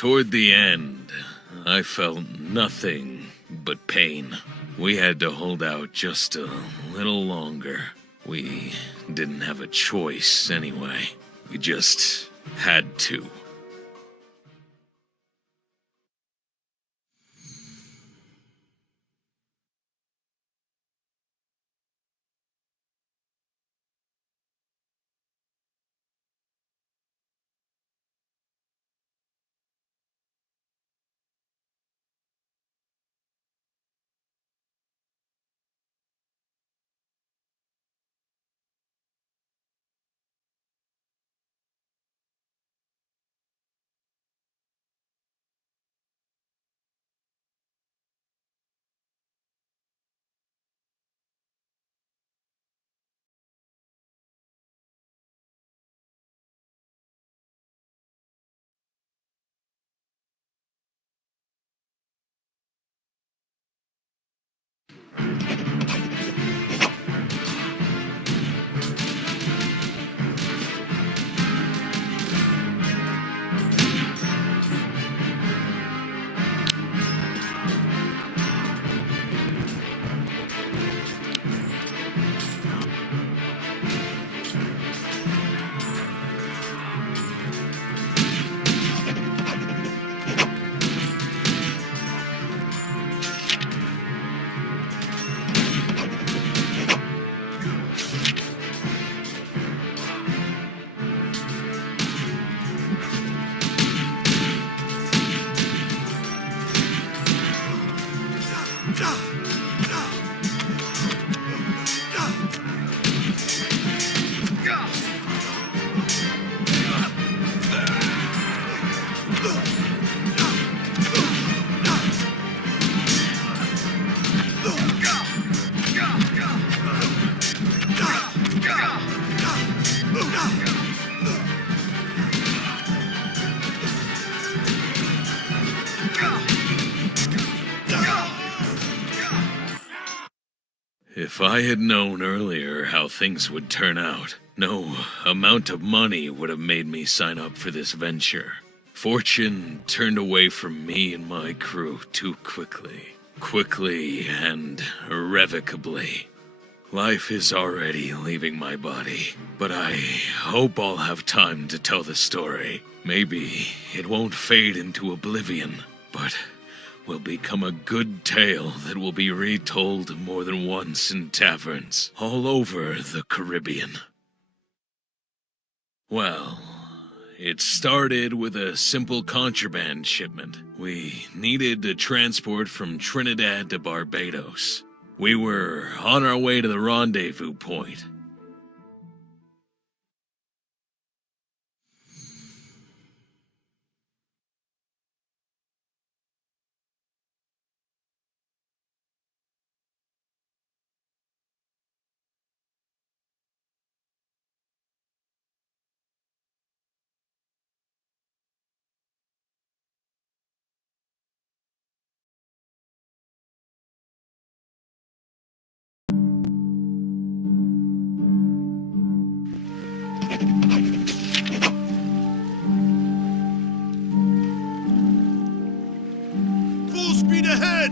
Toward the end, I felt nothing but pain. We had to hold out just a little longer. We didn't have a choice anyway. We just had to. If I had known earlier how things would turn out, no amount of money would have made me sign up for this venture. Fortune turned away from me and my crew too quickly. Quickly and irrevocably. Life is already leaving my body, but I hope I'll have time to tell the story. Maybe it won't fade into oblivion, but will become a good tale that will be retold more than once in taverns all over the Caribbean. Well, it started with a simple contraband shipment. We needed to transport from Trinidad to Barbados. We were on our way to the rendezvous point. Full speed ahead!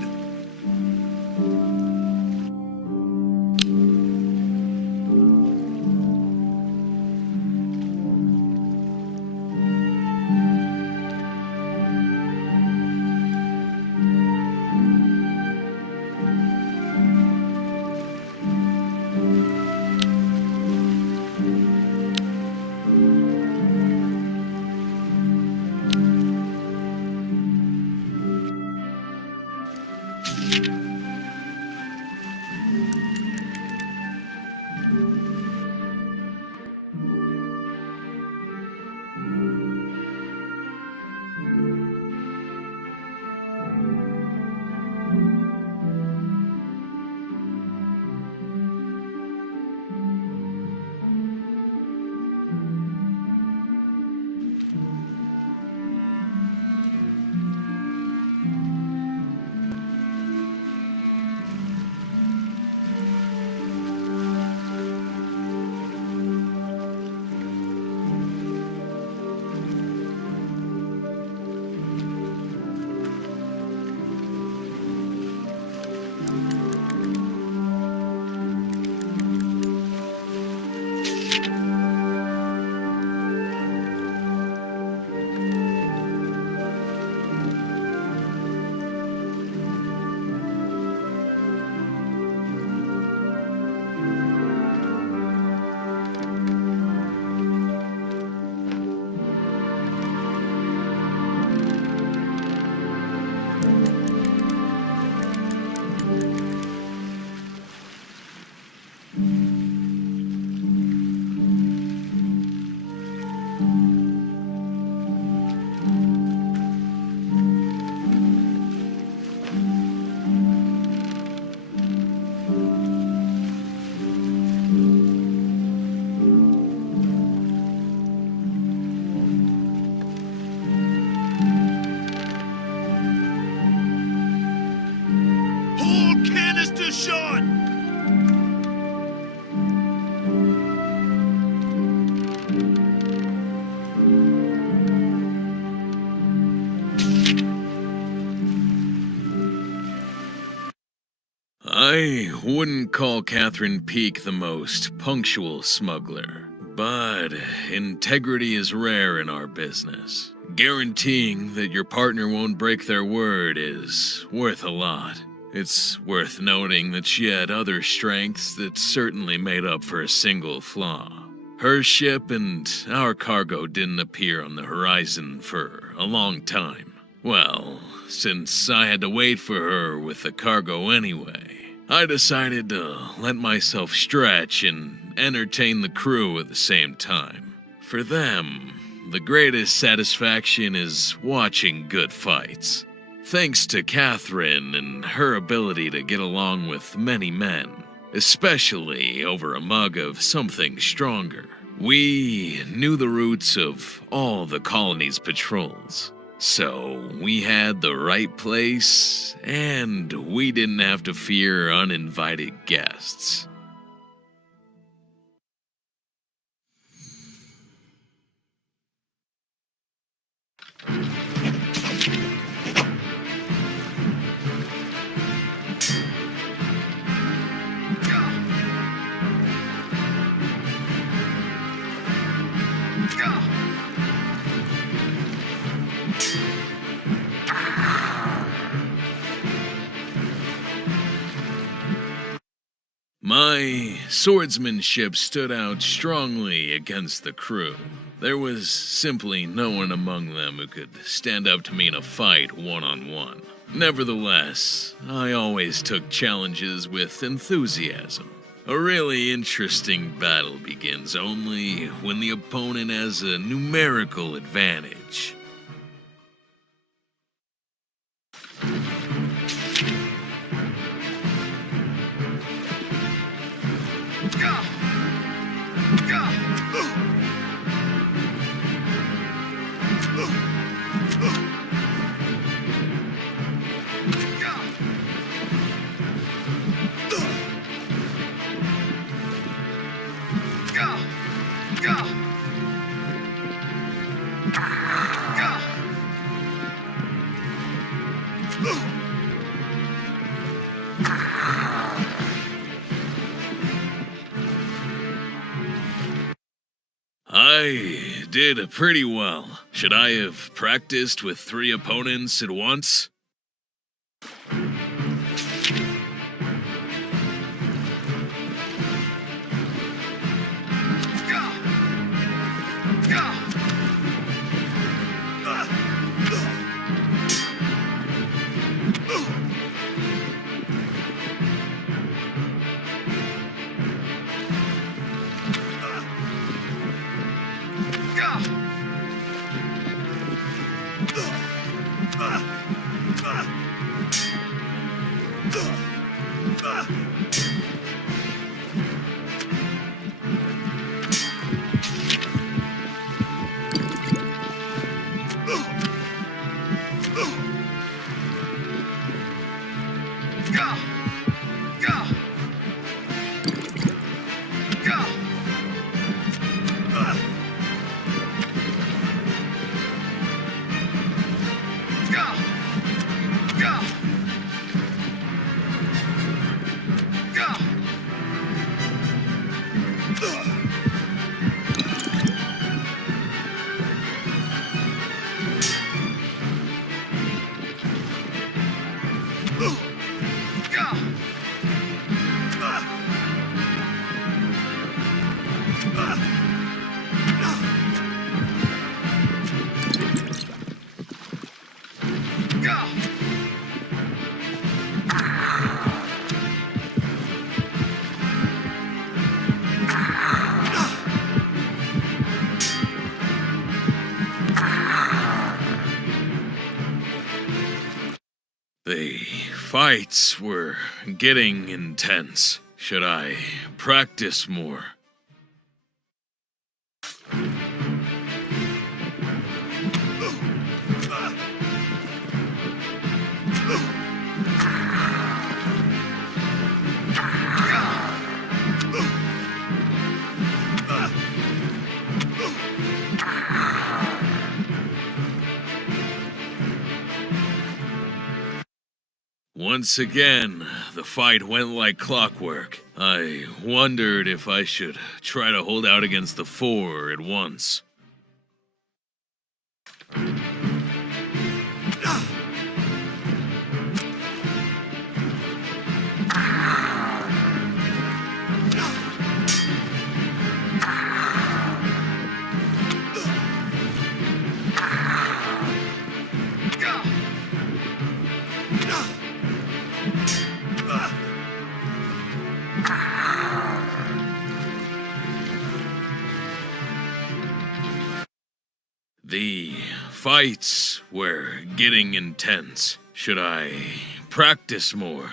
I wouldn't call Catherine Peake the most punctual smuggler, but integrity is rare in our business. Guaranteeing that your partner won't break their word is worth a lot. It's worth noting that she had other strengths that certainly made up for a single flaw. Her ship and our cargo didn't appear on the horizon for a long time. Well, since I had to wait for her with the cargo anyway, I decided to let myself stretch and entertain the crew at the same time. For them, the greatest satisfaction is watching good fights. Thanks to Catherine and her ability to get along with many men, especially over a mug of something stronger, we knew the routes of all the colony's patrols. So we had the right place, and we didn't have to fear uninvited guests. My swordsmanship stood out strongly against the crew. There was simply no one among them who could stand up to me in a fight one-on-one. Nevertheless, I always took challenges with enthusiasm. A really interesting battle begins only when the opponent has a numerical advantage. I did pretty well. Should I have practiced with 3 opponents at once? The fights were getting intense. Should I practice more? Once again, the fight went like clockwork. I wondered if I should try to hold out against the four at once. The fights were getting intense. Should I practice more?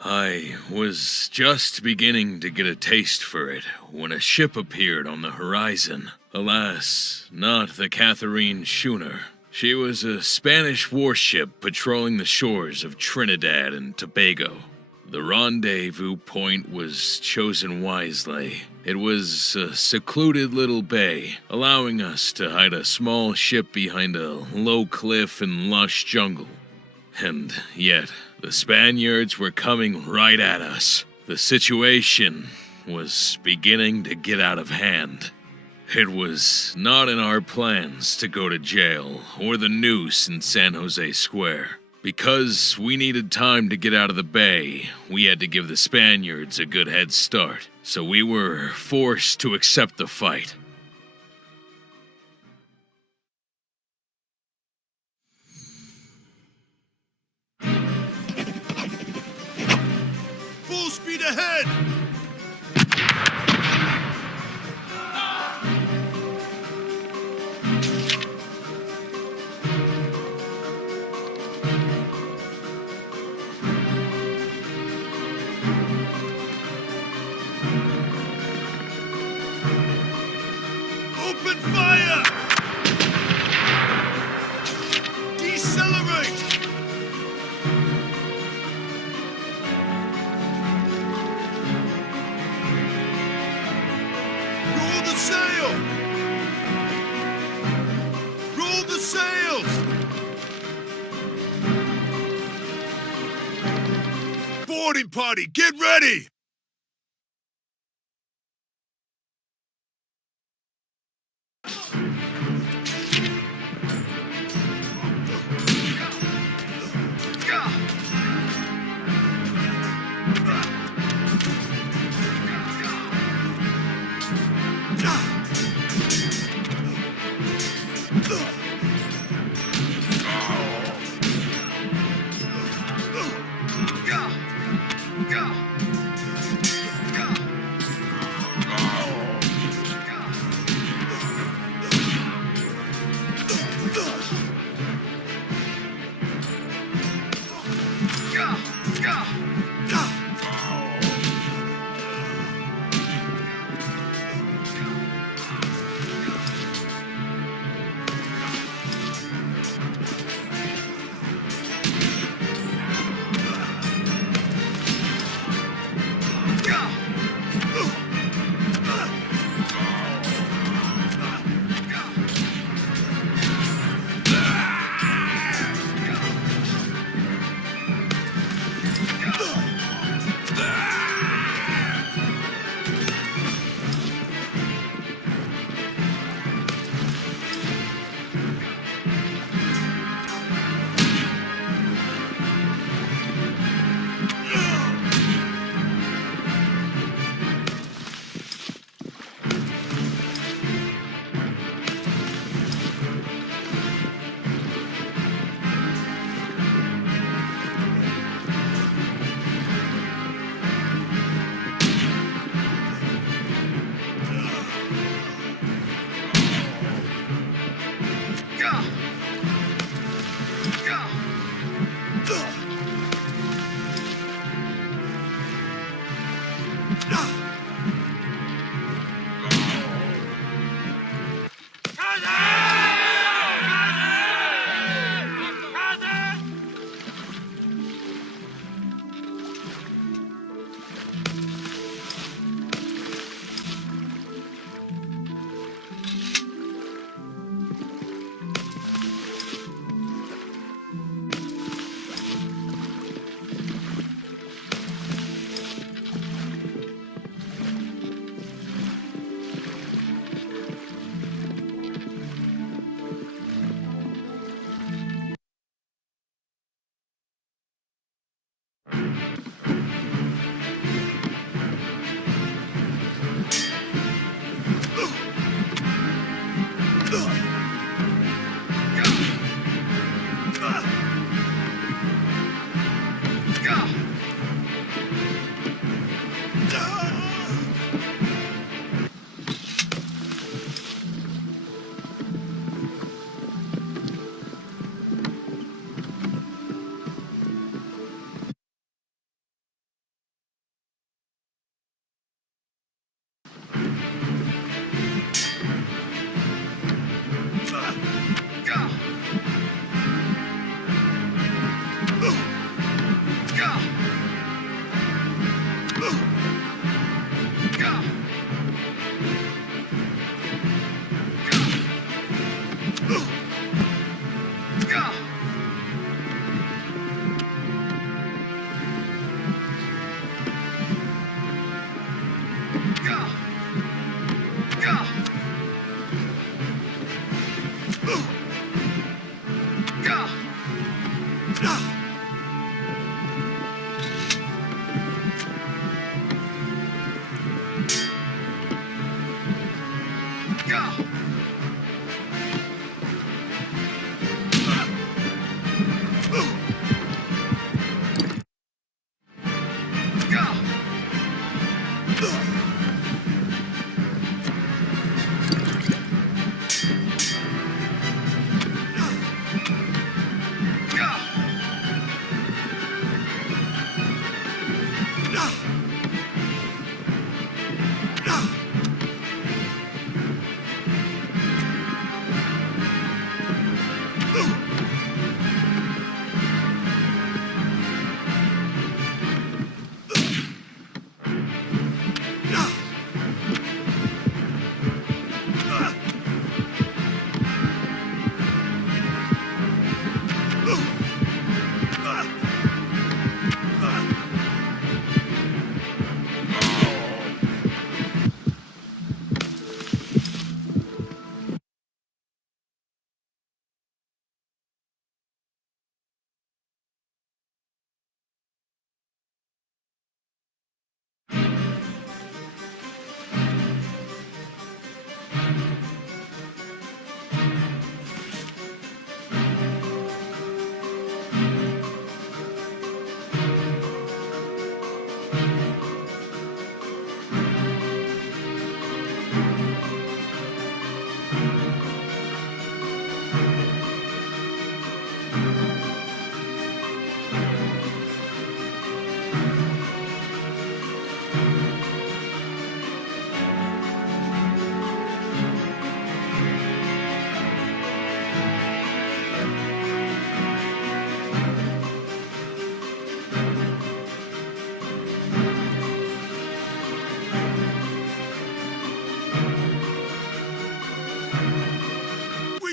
I was just beginning to get a taste for it when a ship appeared on the horizon. Alas, not the Catherine schooner. She was a Spanish warship patrolling the shores of Trinidad and Tobago. The rendezvous point was chosen wisely. It was a secluded little bay, allowing us to hide a small ship behind a low cliff and lush jungle. And yet, the Spaniards were coming right at us. The situation was beginning to get out of hand. It was not in our plans to go to jail or the noose in San Jose Square. Because we needed time to get out of the bay, we had to give the Spaniards a good head start, so we were forced to accept the fight. Full speed ahead! Open fire! Decelerate! Roll the sail! Roll the sails! Boarding party, get ready!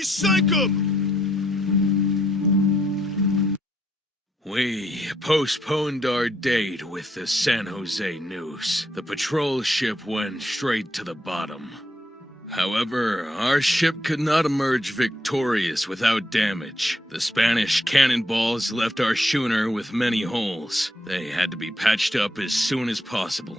Sank him! We postponed our date with the San Jose News. The patrol ship went straight to the bottom. However, our ship could not emerge victorious without damage. The Spanish cannonballs left our schooner with many holes. They had to be patched up as soon as possible.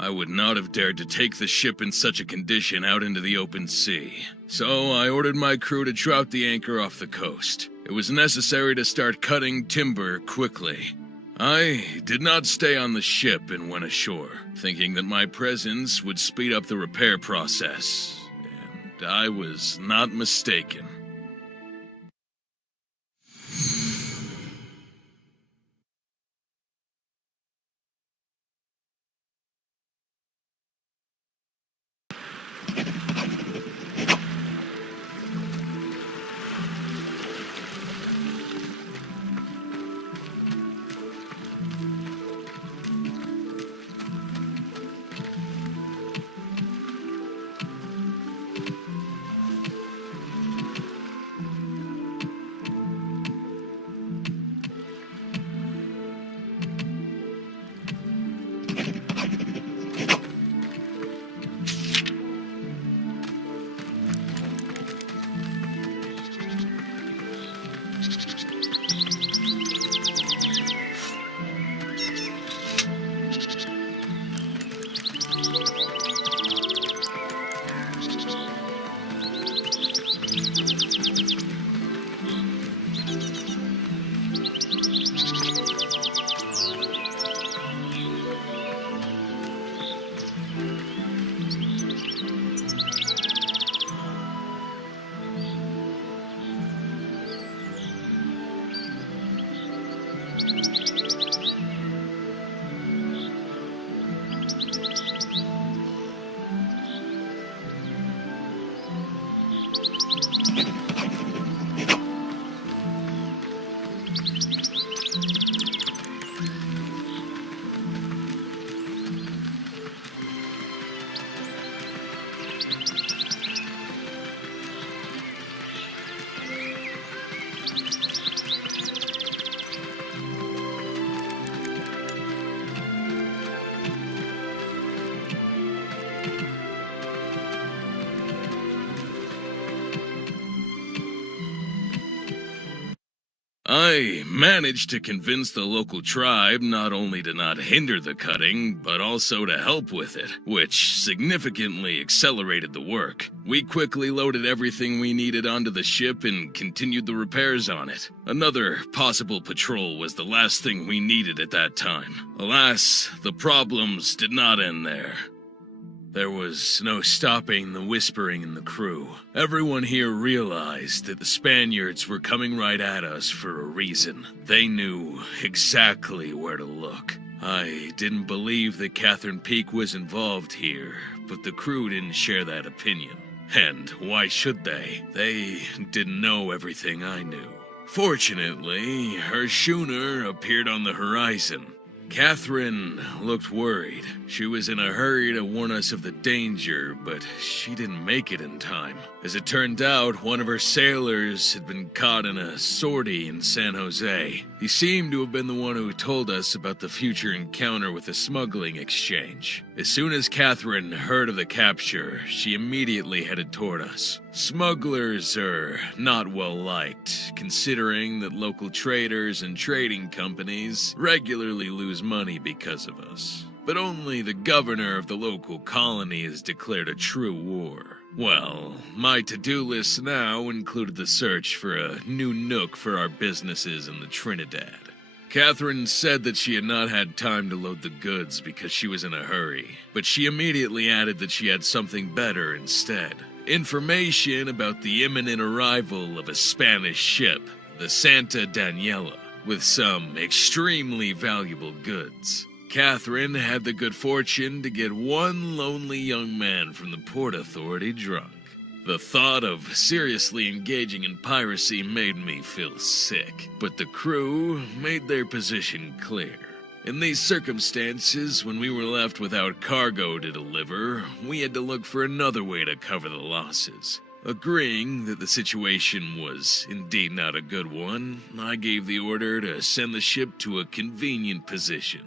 I would not have dared to take the ship in such a condition out into the open sea. So I ordered my crew to drop the anchor off the coast. It was necessary to start cutting timber quickly. I did not stay on the ship and went ashore, thinking that my presence would speed up the repair process. And I was not mistaken. I managed to convince the local tribe not only to not hinder the cutting, but also to help with it, which significantly accelerated the work. We quickly loaded everything we needed onto the ship and continued the repairs on it. Another possible patrol was the last thing we needed at that time. Alas, the problems did not end there. There was no stopping the whispering in the crew. Everyone here realized that the Spaniards were coming right at us for a reason. They knew exactly where to look. I didn't believe that Catherine Peak was involved here, but the crew didn't share that opinion. And why should they? They didn't know everything I knew. Fortunately, her schooner appeared on the horizon. Catherine looked worried. She was in a hurry to warn us of the danger, but she didn't make it in time. As it turned out, one of her sailors had been caught in a sortie in San Jose. He seemed to have been the one who told us about the future encounter with the smuggling exchange. As soon as Catherine heard of the capture, she immediately headed toward us. Smugglers are not well liked, considering that local traders and trading companies regularly lose money because of us. But only the governor of the local colony has declared a true war. Well, my to-do list now included the search for a new nook for our businesses in the Trinidad. Catherine said that she had not had time to load the goods because she was in a hurry, but she immediately added that she had something better instead. Information about the imminent arrival of a Spanish ship, the Santa Daniela, with some extremely valuable goods. Catherine had the good fortune to get one lonely young man from the Port Authority drunk. The thought of seriously engaging in piracy made me feel sick, but the crew made their position clear. In these circumstances, when we were left without cargo to deliver, we had to look for another way to cover the losses. Agreeing that the situation was indeed not a good one, I gave the order to send the ship to a convenient position.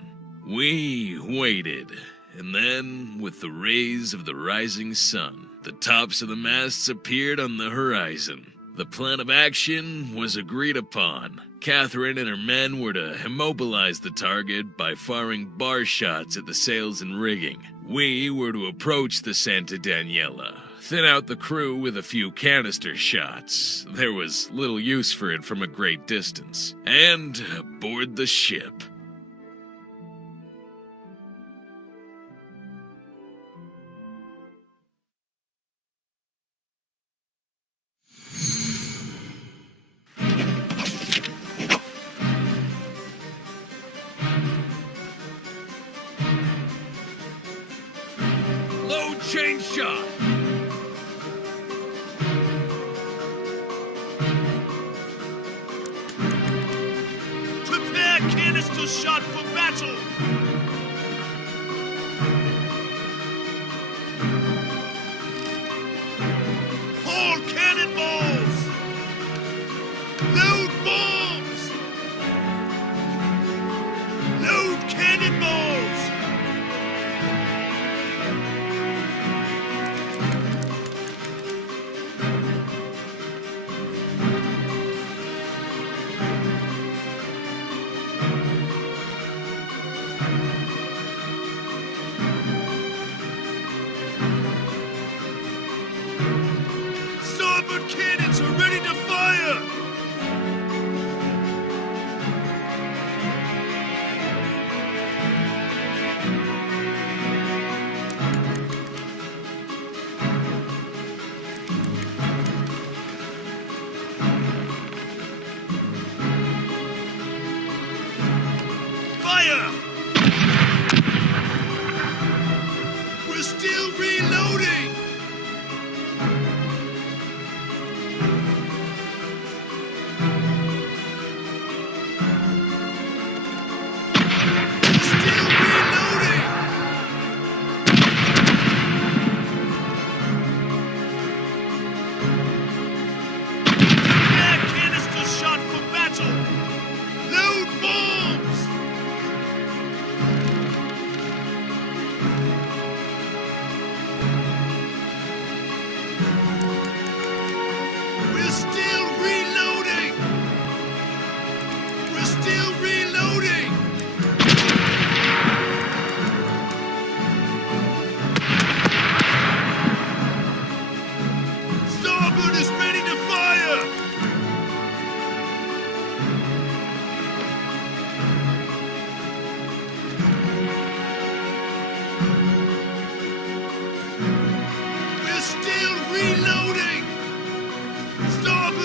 We waited, and then, with the rays of the rising sun, the tops of the masts appeared on the horizon. The plan of action was agreed upon. Catherine and her men were to immobilize the target by firing bar shots at the sails and rigging. We were to approach the Santa Daniela, thin out the crew with a few canister shots. There was little use for it from a great distance. And board the ship. Chain shot! Prepare canister shot for battle! Haul cannonballs! Load bombs! Load cannonballs! Starboard cannons are ready to fire! Fire! We're still reloading!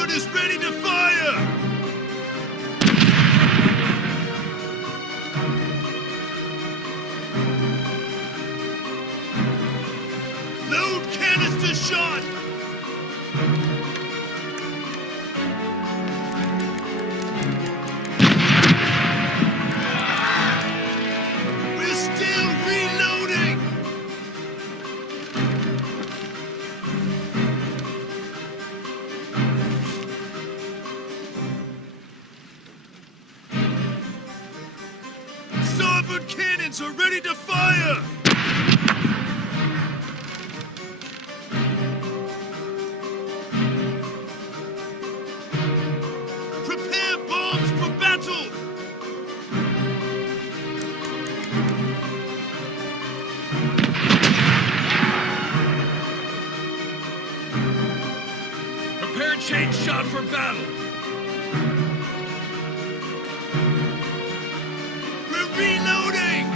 Starboard is ready to fire! Load canister shot! We're still reloading! Starboard cannons are ready to fire! Prepare bombs for battle! Prepare chain shot for battle. We're reloading!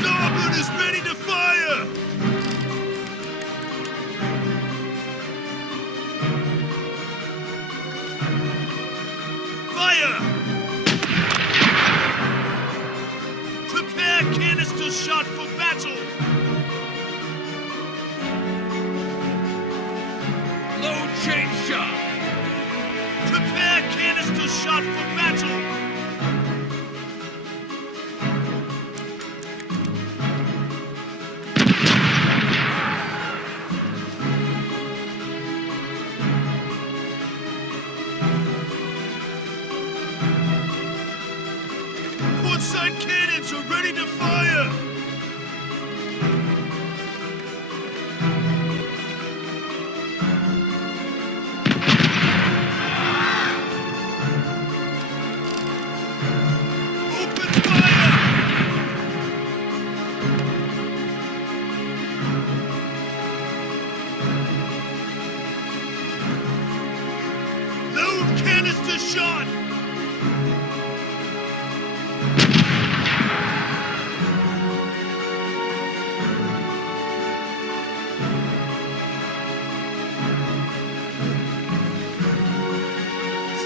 Starboard is ready to fire! Fire! Prepare canister shot for battle! Load chain shot. Prepare canister shot for battle! Portside cannons are ready to fire! Open fire! Load canister shot!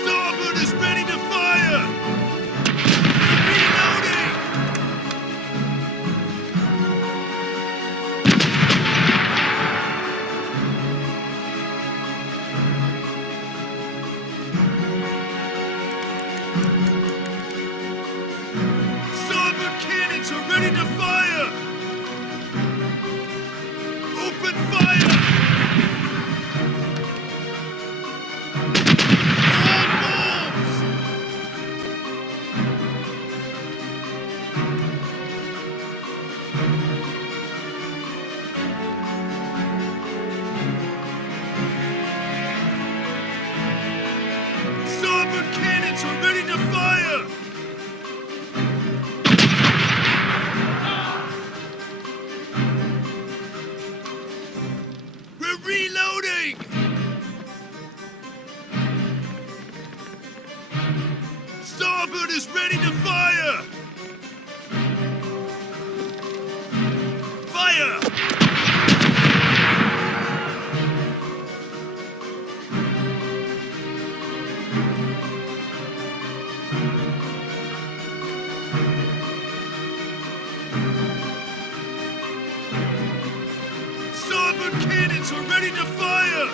Starboard is ready to fire! Reloading! Starboard cannons are ready to fire! Open fire! All bombs! Starboard cannons are ready to fire! We're reloading! Starboard is ready to fire! Fire! Starboard cannons are ready to fire!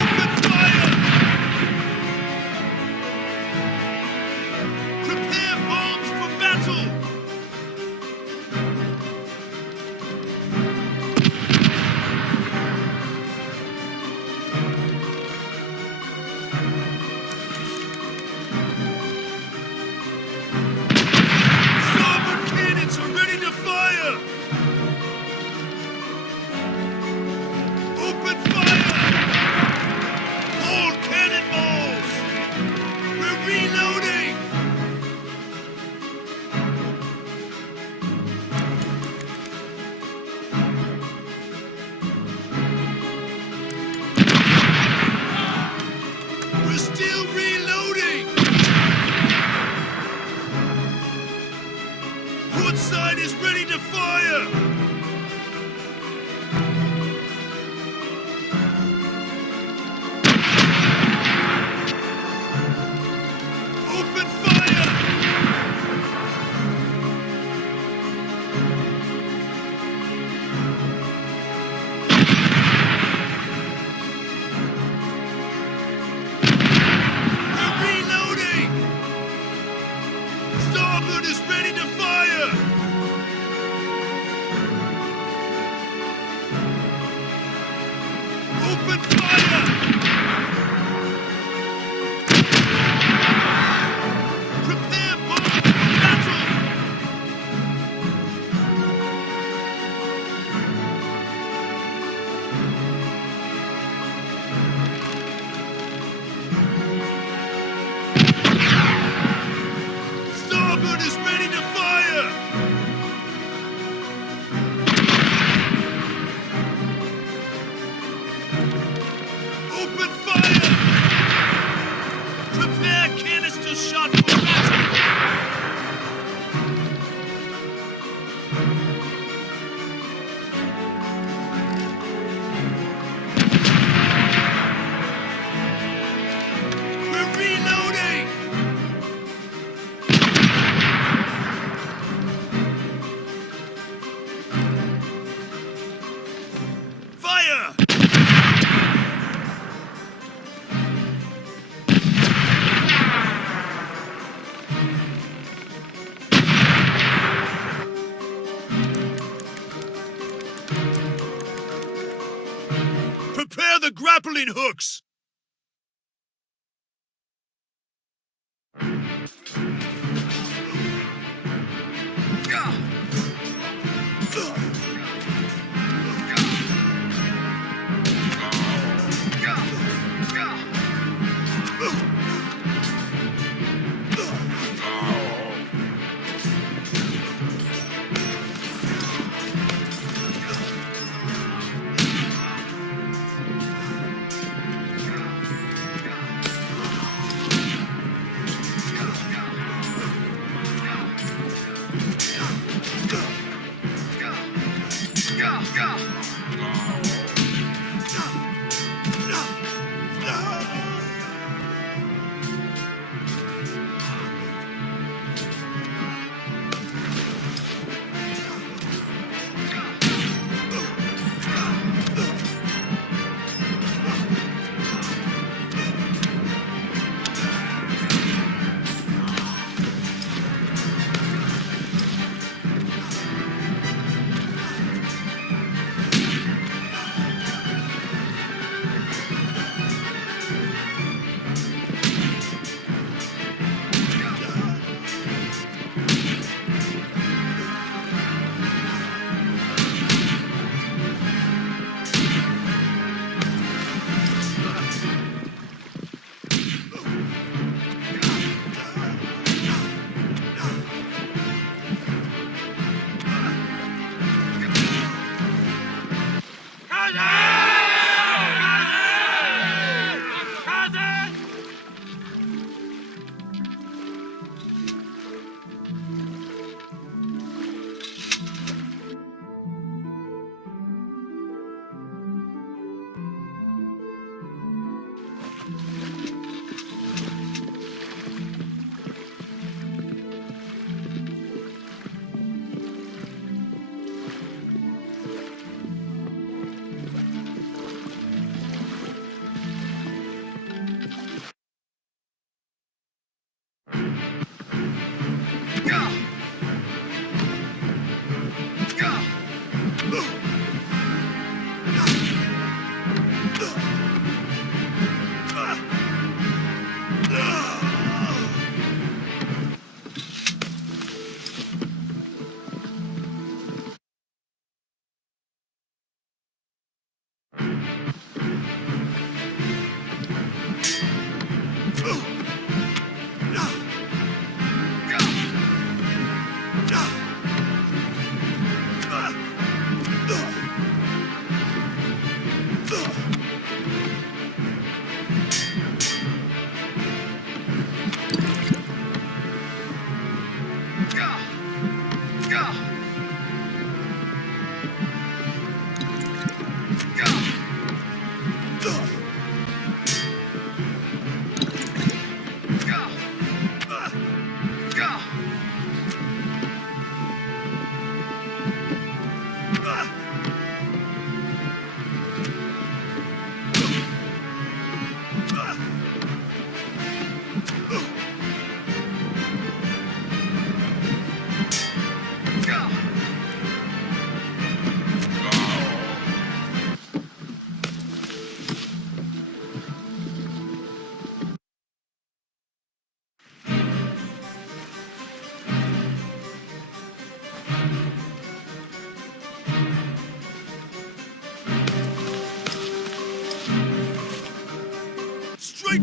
Open fire! Prepare bombs for battle! Starboard cannons are ready to fire! Open fire! All cannonballs! We're reloading! We're still reloading! is ready to fire! Open fire! We're reloading! Starboard is ready to fire! Open fire! Prepare bombs for battle! Starboard is ready to fire! Open fire! Prepare canister shot for battle! We're reloading! Fire! Prepare the grappling hooks!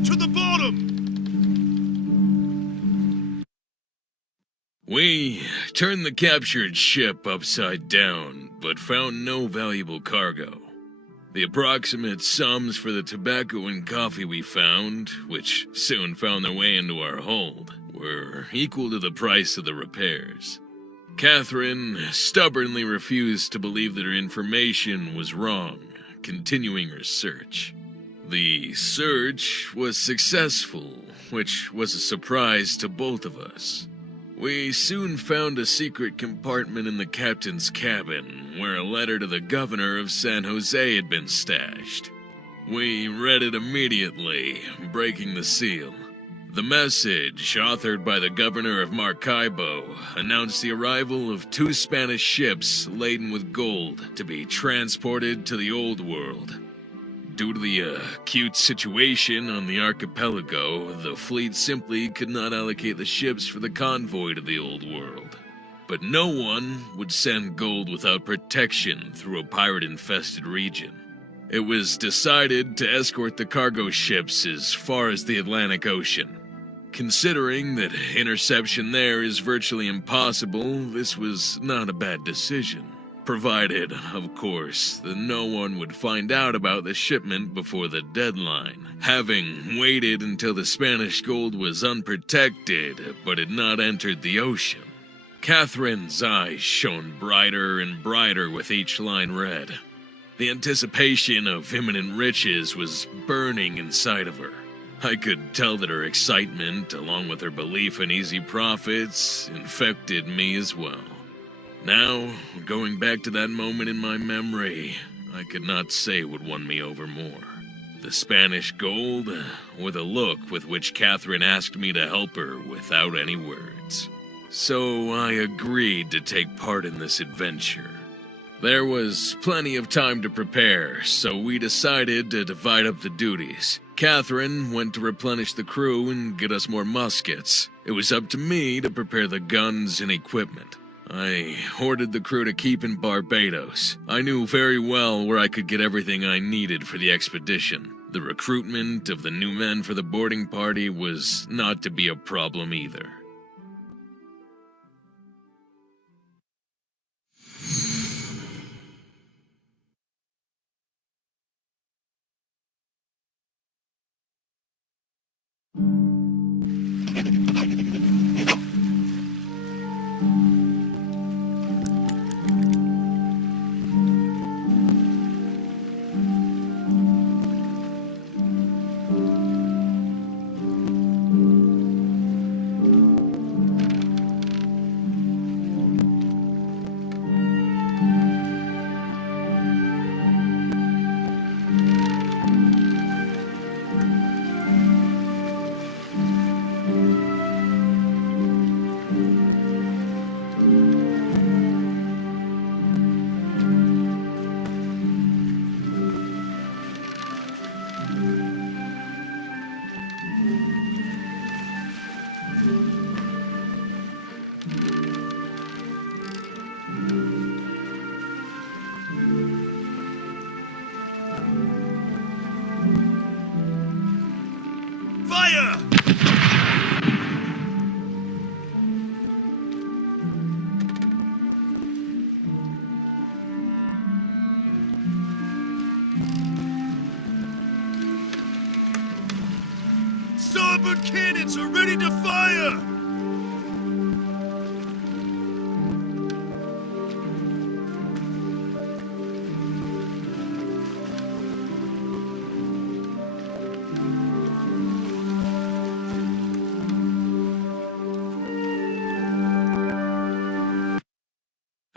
to the bottom! We turned the captured ship upside down, but found no valuable cargo. The approximate sums for the tobacco and coffee we found, which soon found their way into our hold, were equal to the price of the repairs. Catherine stubbornly refused to believe that her information was wrong, continuing her search. The search was successful, which was a surprise to both of us. We soon found a secret compartment in the captain's cabin where a letter to the governor of San Jose had been stashed. We read it immediately, breaking the seal. The message, authored by the governor of Maracaibo, announced the arrival of 2 Spanish ships laden with gold to be transported to the Old World. Due to the acute situation on the archipelago, the fleet simply could not allocate the ships for the convoy to the Old World. But no one would send gold without protection through a pirate-infested region. It was decided to escort the cargo ships as far as the Atlantic Ocean. Considering that interception there is virtually impossible, this was not a bad decision. Provided, of course, that no one would find out about the shipment before the deadline, having waited until the Spanish gold was unprotected but had not entered the ocean. Catherine's eyes shone brighter and brighter with each line read. The anticipation of imminent riches was burning inside of her. I could tell that her excitement, along with her belief in easy profits, infected me as well. Now, going back to that moment in my memory, I could not say what won me over more. The Spanish gold, or the look with which Catherine asked me to help her without any words. So I agreed to take part in this adventure. There was plenty of time to prepare, so we decided to divide up the duties. Catherine went to replenish the crew and get us more muskets. It was up to me to prepare the guns and equipment. I ordered the crew to keep in Barbados. I knew very well where I could get everything I needed for the expedition. The recruitment of the new men for the boarding party was not to be a problem either. Fire! Starboard cannons are ready to fire!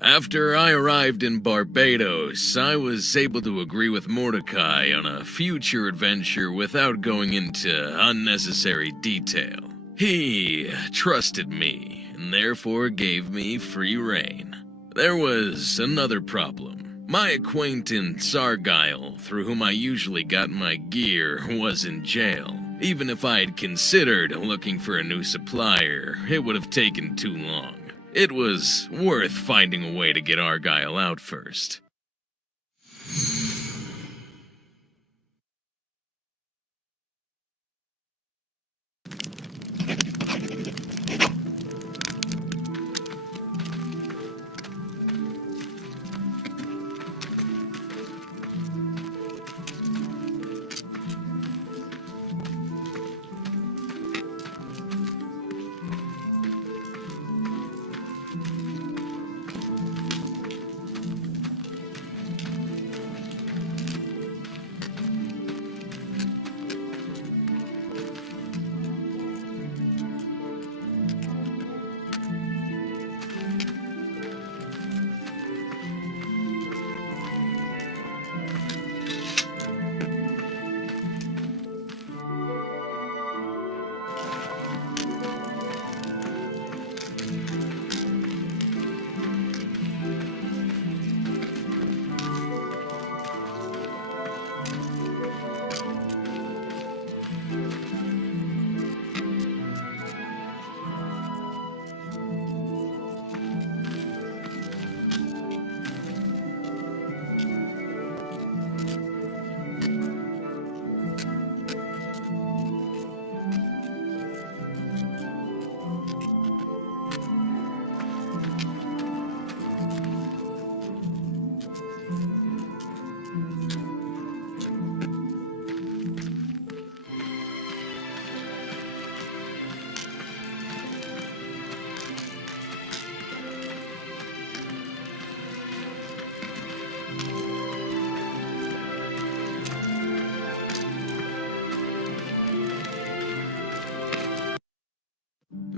After I arrived in Barbados, I was able to agree with Mordecai on a future adventure without going into unnecessary detail. He trusted me, and therefore gave me free rein. There was another problem. My acquaintance Argyle, through whom I usually got my gear, was in jail. Even if I had considered looking for a new supplier, it would have taken too long. It was worth finding a way to get Argyle out first.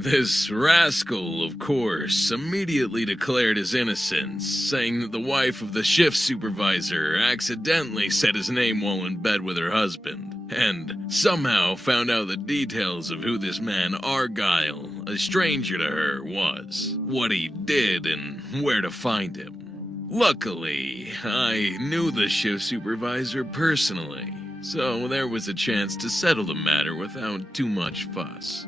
This rascal, of course, immediately declared his innocence, saying that the wife of the shift supervisor accidentally said his name while in bed with her husband, and somehow found out the details of who this man Argyle, a stranger to her, was, what he did, and where to find him. Luckily, I knew the shift supervisor personally, so there was a chance to settle the matter without too much fuss.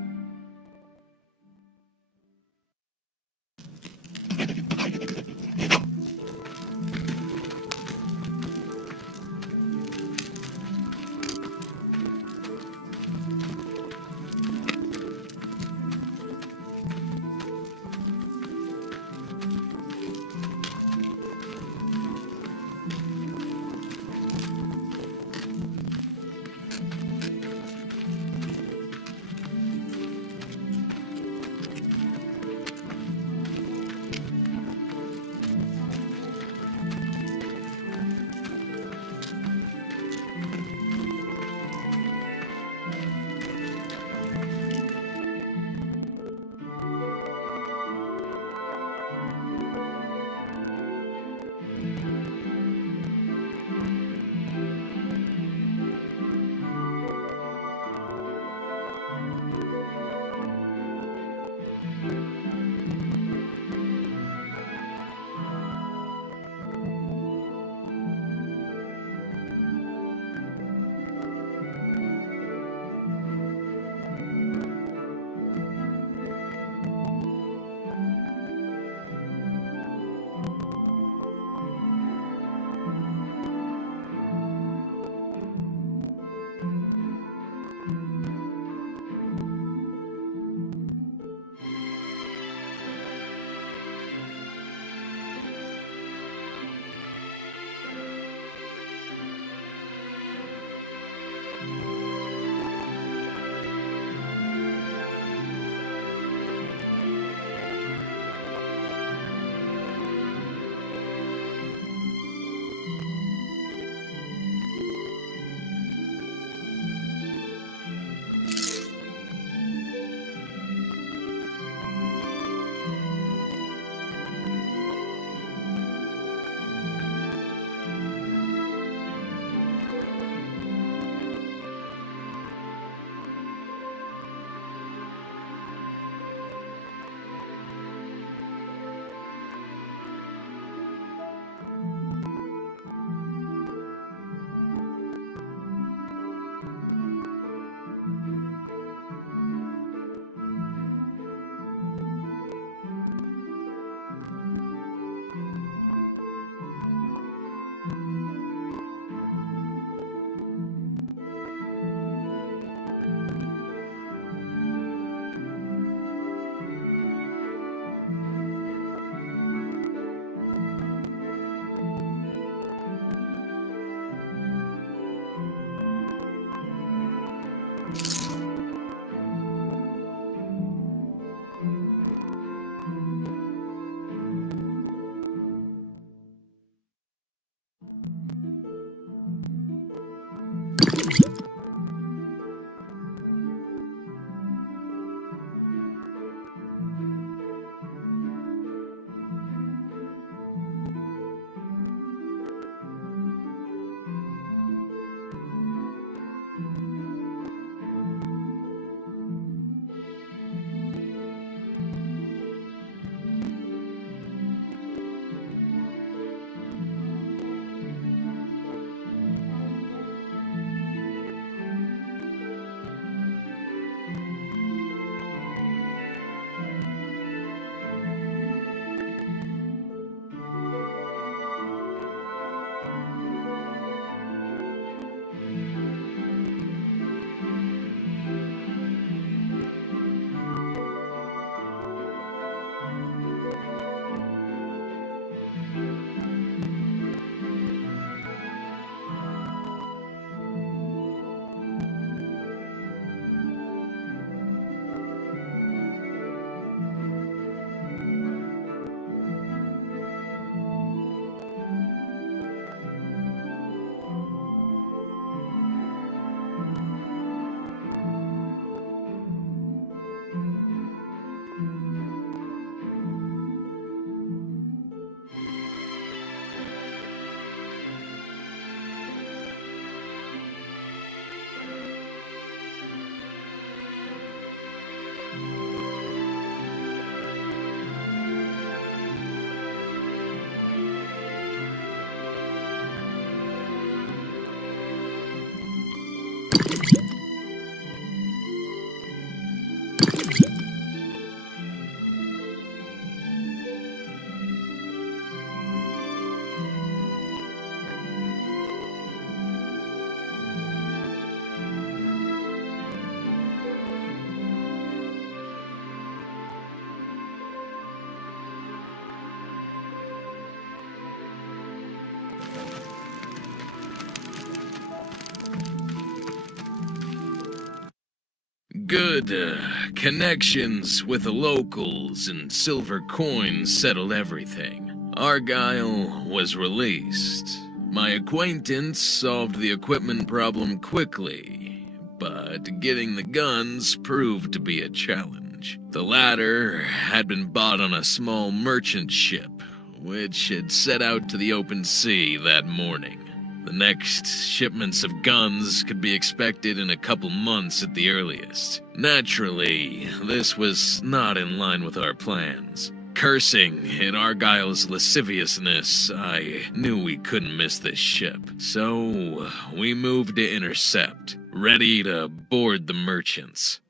good connections with the locals and silver coins settled everything. Argyle was released. My acquaintance solved the equipment problem quickly, but getting the guns proved to be a challenge. The latter had been bought on a small merchant ship, which had set out to the open sea that morning. The next shipments of guns could be expected in a couple months at the earliest. Naturally, this was not in line with our plans. Cursing at Argyle's lasciviousness, I knew we couldn't miss this ship. So, we moved to intercept, ready to board the merchants.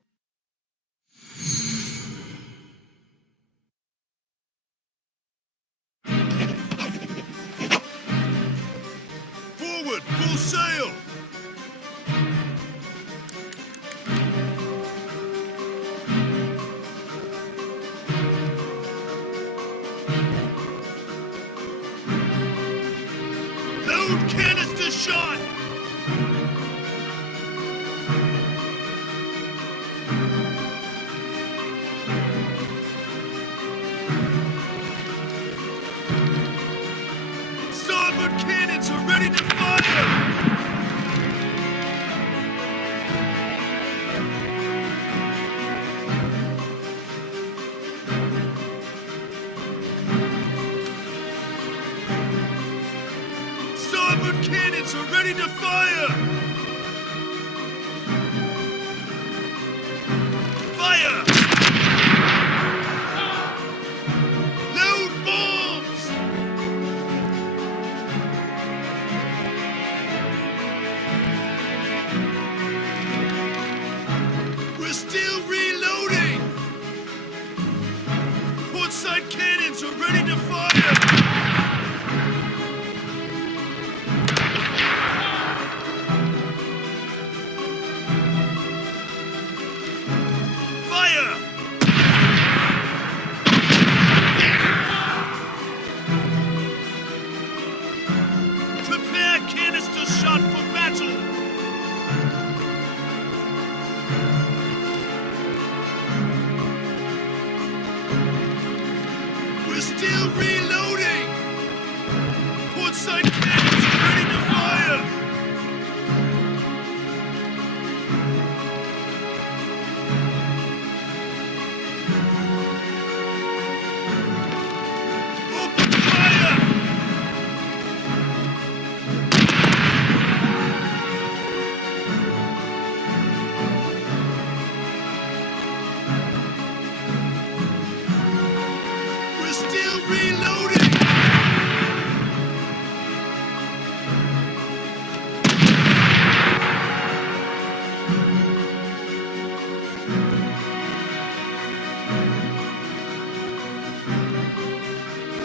Forward, full sail! Load canister shot! Starboard cannons are ready to fire! Starboard cannons are ready to fire! Fire! Load bombs! We're still reloading! Portside cannons are ready to fire! Fire! Prepare canister shot for battle! We're still reloading! Portside cannons are ready to fire! Open fire! We're still reloading!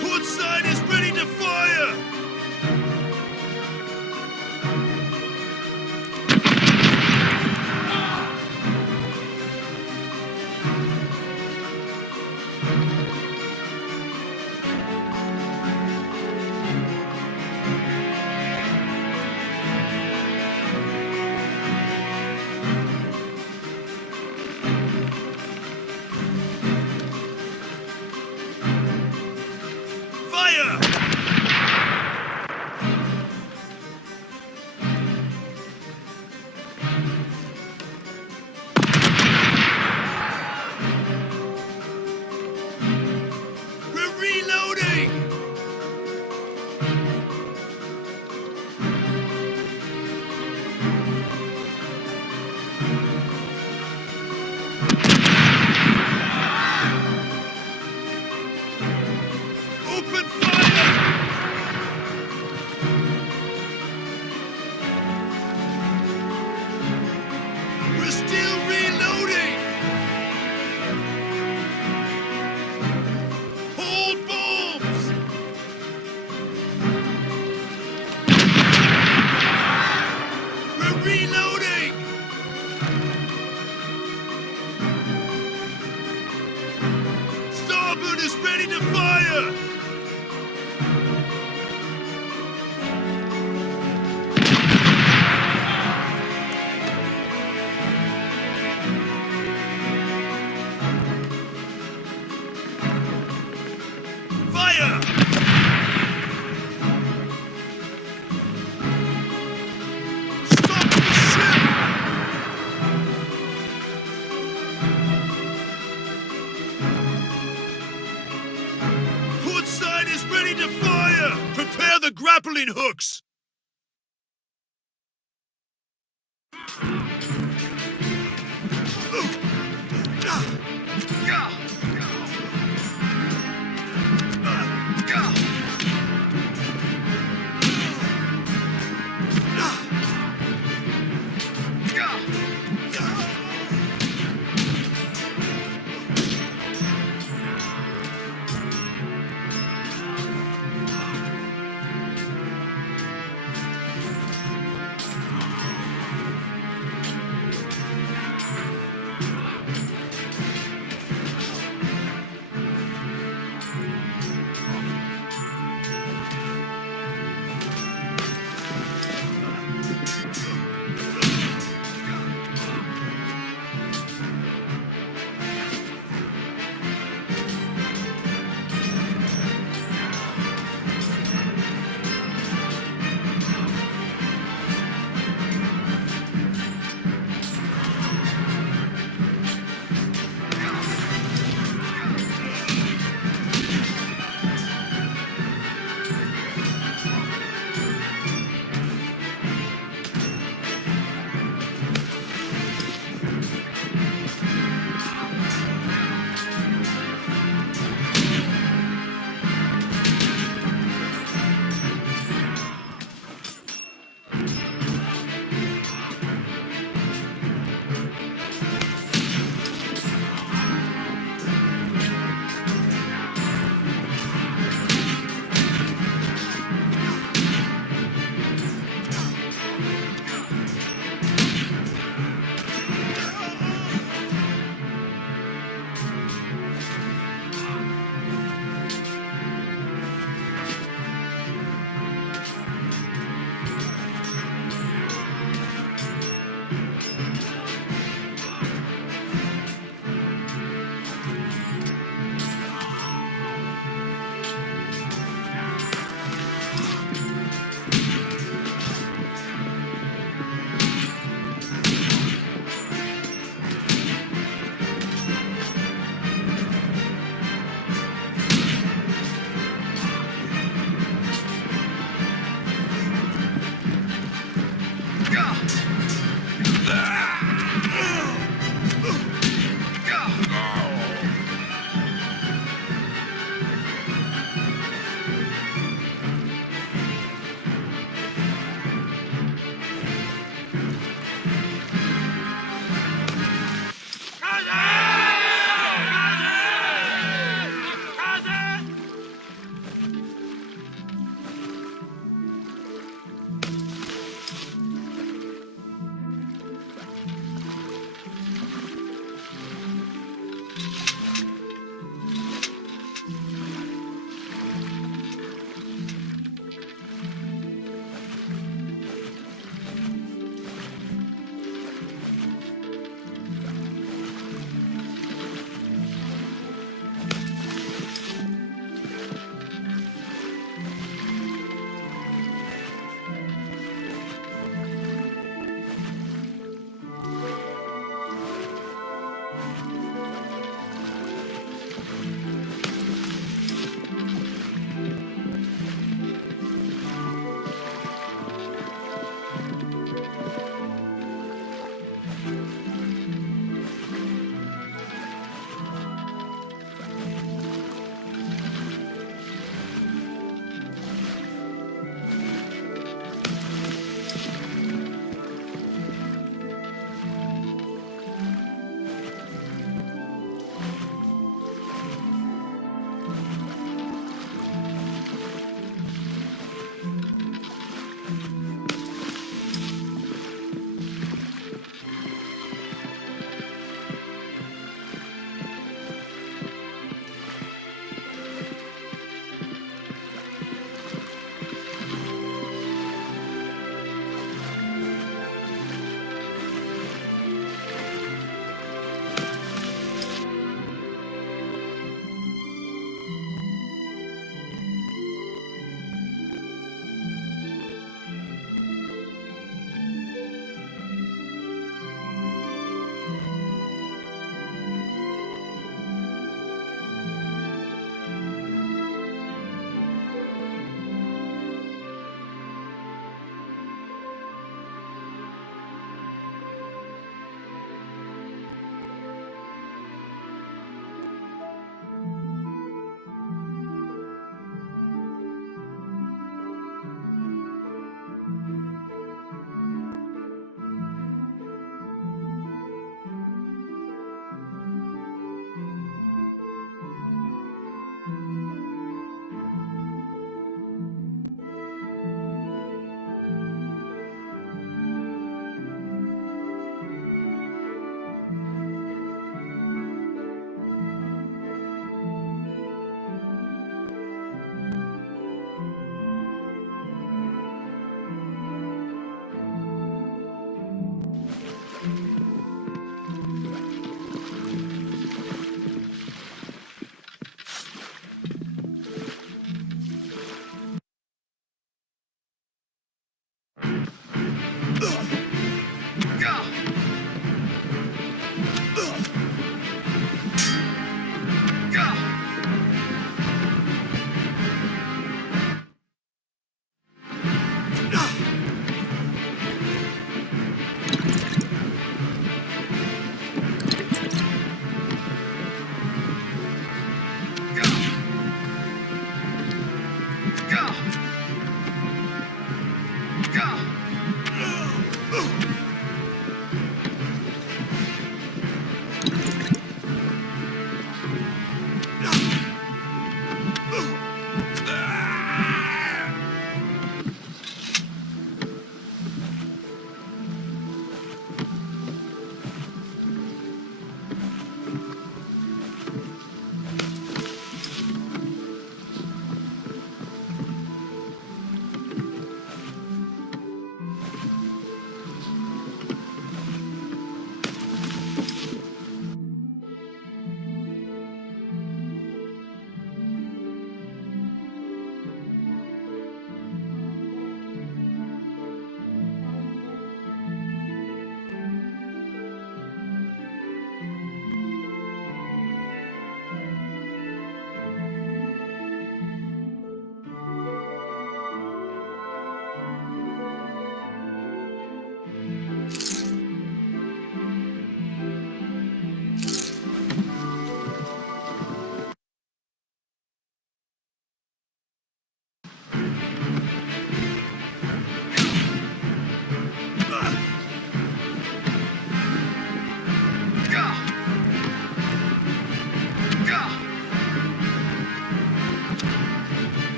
Portside is ready to fire! Fire! We're reloading! Open fire! We're still reloading! Hold bombs! We're reloading! Starboard is ready to fire! fire! Stop the ship! Port side is ready to fire! Prepare the grappling hooks!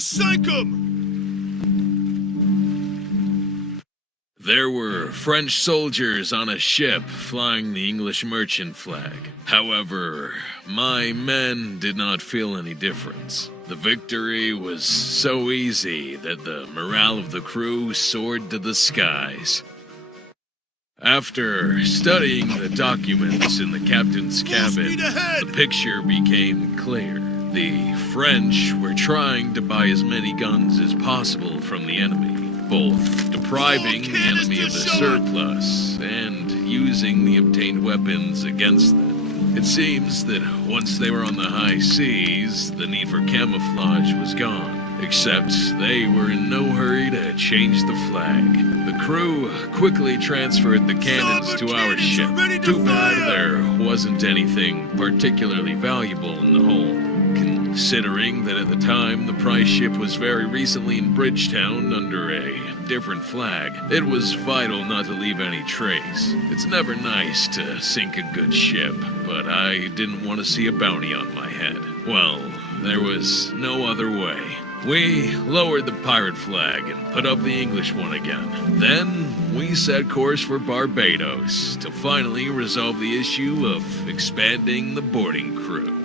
sank him! There were French soldiers on a ship flying the English merchant flag. However, my men did not feel any difference. The victory was so easy that the morale of the crew soared to the skies. After studying the documents in the captain's cabin, the picture became clear. The French were trying to buy as many guns as possible from the enemy, both depriving the enemy of the surplus and using the obtained weapons against them. It seems that once they were on the high seas, the need for camouflage was gone, except they were in no hurry to change the flag. The crew quickly transferred the cannons to our ship. Too bad there wasn't anything particularly valuable in the hold, considering that at the time the prize ship was very recently in Bridgetown under a different flag. It was vital not to leave any trace. It's never nice to sink a good ship, but I didn't want to see a bounty on my head. Well, there was no other way. We lowered the pirate flag and put up the English one again. Then we set course for Barbados to finally resolve the issue of expanding the boarding crew.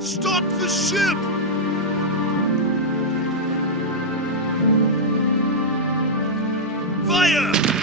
Stop the ship! Fire!